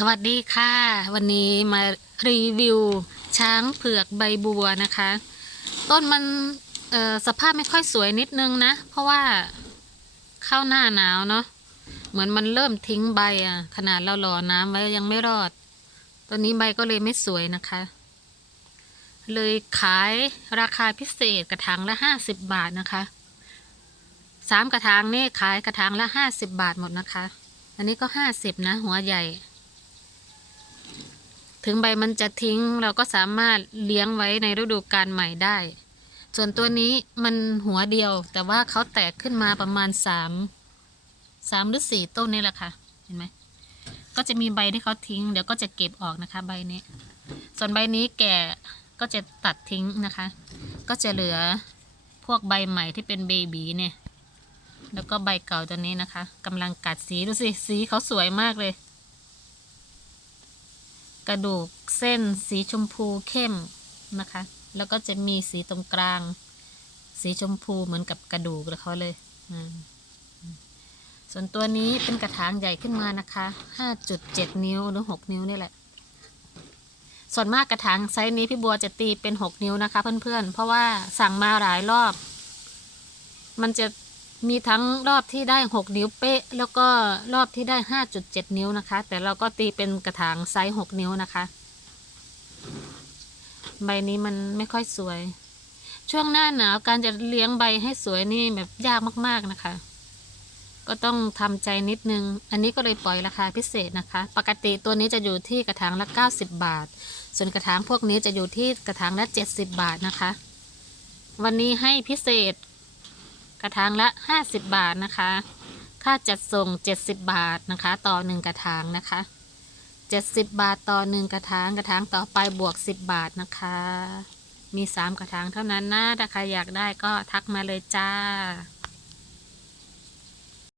สวัสดีค่ะ วันนี้มารีวิวช้างเผือกใบบัวนะคะ ต้นมันสภาพไม่ค่อยสวยนิดนึงนะ เพราะว่าเข้าหน้าหนาวเนาะเหมือนมันเริ่มทิ้งใบอะ ขนาดเราหล่อน้ำไว้ยังไม่รอดตอนนี้ใบก็เลยไม่สวยนะคะ เลยขายราคาพิเศษกระถางละห้าสิบบาทนะคะสามกระถางนี่ขายกระถางละห้าสิบบาทหมดนะคะ อันนี้ก็ห้าสิบนะ หัวใหญ่ ถึงใบมันจะทิ้งเราก็สามารถเลี้ยงไว้ในฤดูกาลใหม่ได้ ส่วนตัวนี้มันหัวเดียว แต่ว่าเขาแตกขึ้นมาประมาณสามสามหรือสี่ต้นนี่แหละค่ะ เห็นไหมก็จะมีใบที่เขาทิ้ง เดี๋ยวก็จะเก็บออกนะคะ ใบนี้ ส่วนใบนี้แก่ก็จะตัดทิ้งนะคะ ก็จะเหลือพวกใบใหม่ที่เป็นเบบีเนี่ย แล้วก็ใบเก่าตัวนี้นะคะกำลังกัดสีดูสิ สีเขาสวยมากเลย กระดูกเส้นสีชมพูเข้มนะคะ แล้วก็จะมีสีตรงกลาง สีชมพูเหมือนกับกระดูกเขาเลย ส่วนตัวนี้เป็นกระถางใหญ่ขึ้นมานะคะ 5.7 นิ้วหรือ 6 นิ้วนี่แหละ ส่วนมากกระถางไซส์นี้พี่บัวจะตีเป็น 6 นิ้วนะคะเพื่อนๆเพราะว่าสั่งมาหลายรอบ มันจะ มีทั้งรอบที่ได้ 6 นิ้วเป๊ะ แล้วก็รอบที่ได้ 5.7 นิ้วนะคะ แต่เราก็ตีเป็นกระถางไซส์ 6 นิ้วนะคะ ใบนี้มันไม่ค่อยสวย ช่วงหน้าหนาวการจะเลี้ยงใบให้สวยนี่แบบยากมากๆนะคะ ก็ต้องทำใจนิดนึง อันนี้ก็เลยปล่อยราคาพิเศษนะคะ ปกติตัวนี้จะอยู่ที่กระถางละ 90 บาท ส่วนกระถางพวกนี้จะอยู่ที่กระถางละ 70 บาทนะคะ วันนี้ให้พิเศษ กระถางละ 50 บาทนะคะ ค่าจัดส่ง 70 บาทนะคะ ต่อ 1 กระถางนะคะ 70 บาทต่อ 1 กระถาง กระถางต่อไปบวก 10 บาทนะคะ มี 3 กระถางเท่านั้นนะถ้าใครอยากได้ก็ทักมาเลยจ้า